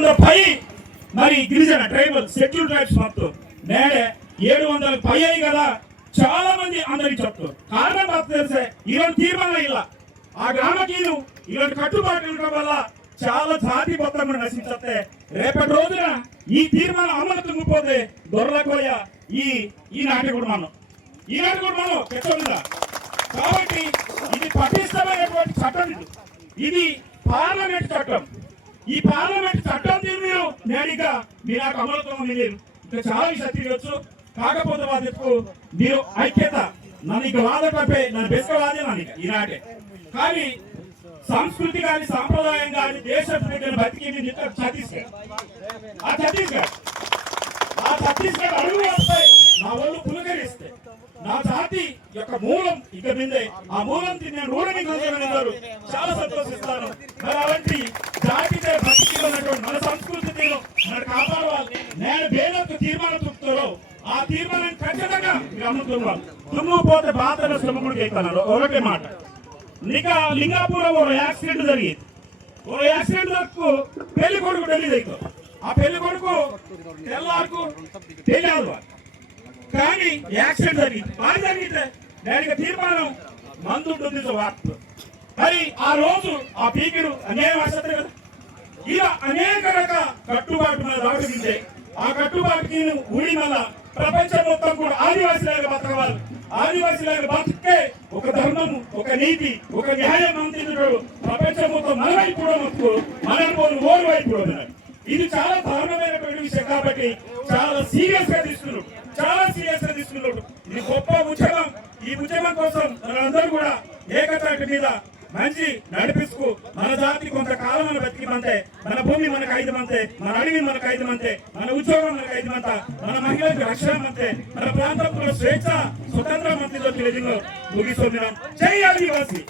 700 పై మరి గిరిజన tribal schedule tribes మొత్తం నేడే 700 పై అయ్యి కదా చాలా మంది అందరికి చెప్తారు. కారణం మాకు తెలిసే ఇలాంటి తీర్మానం ఇలా ఆ గ్రామకీను ఇలాంటి కట్టుబాట్లు ఉండడం వల్ల చాలా జాతి మొత్తం కూడా నశించే రేపటి రోజున ఈ తీర్మానం అమలు తుంగిపోతే దొరలకోయ ఈనాటి కూడా మనం చెప్తుందా. కాబట్టి ఇది పటిష్టమైనటువంటి చట్టం. ఇది పార్లమెంట్ చట్టం. ఈ పార్లమెంట్ చట్టం మీరు నేడిగా మీరు నాకు అమలుతో మీరు ఇంకా చాలా విషయాలు తిరగచ్చు. కాకపోతే వాదికు మీరు ఐక్యత నన్ను ఇక వాదపై నన్ను బెసవాదే నన్ను ఈనాటే. కానీ సంస్కృతి కానీ సాంప్రదాయం కానీ దేశ బతికింది ఛత్తీస్గఢ్. ఆ ఛత్తీస్గఢ్ అడుగు వస్తాయి నా ఒళ్ళు పులకరిస్తే నా జాతి యొక్క మూలం ఇక మీదే ఆ మూలం నేను రూఢని కొంచెం చాలా సంతోషిస్తాను. మరి అలాంటి జాతితో బతికినటువంటి మన సంస్కృతిని మనం కాపాడాలి. నేను వేలకు తీర్మానం చూపుతారో ఆ తీర్మానం ఖచ్చితంగా మీరు అమ్ముతున్నారు. తుమ్ముపోతే బాధల శ్రమకుడికి అవుతున్నారు. ఒకటే మాట లింగాపురం ఒక యాక్సిడెంట్ జరిగింది. ఒక యాక్సిడెంట్ వరకు పెళ్లి కొడుకు ఢిల్లీ దగ్గర ఆ పెళ్లి కొడుకు తెల్లారుకు తెలియదు. కానీ యాక్సిడెంట్ జరిగింది. బాగా జరిగితే దానికి తీర్మానం మందు ఉంటుంది వార్త. మరి ఆ రోజు ఆ పీకిడు అన్యాయం వస్తుంది కదా. ఇలా అనేక రకాల కట్టుబాటు మీద రావడిందే ఆ కట్టుబాటుకి ఊడి వల్ల ప్రపంచం మొత్తం కూడా ఆదివాసీలాగా బతకవాలి. ఆదివాసీలాగా బతికే ఒక ధర్మము ఒక నీతి ఒక న్యాయం అందించడు ప్రపంచం మొత్తం మన వైపు కూడా మొత్తం మనల్ని పోలు ఓరు వైపు కూడా ఉన్నాయి. ఇది చాలా దారుణమైనటువంటి విషయం. కాబట్టి చాలా సీరియస్ గా తీసుకున్నాడు. ఇది గొప్ప ఉద్యమం. ఈ ఉద్యమం కోసం మనందరూ కూడా ఏకతాటి మీద మంచి నడిపిస్తూ మన జాతి కొంతకాలం మన బతికిమంతే, మన భూమి మనకు 5 మంతే, మన అడవి మనకు 5 మంతే, మన ఉద్యోగం మనకు 5 మంత, మన మహిళలకు రక్షణ మంతే, మన ప్రాంతంలో స్వేచ్ఛ స్వతంత్ర మంత్రితో ముగిస్తున్నాం. జై ఆదివాసి.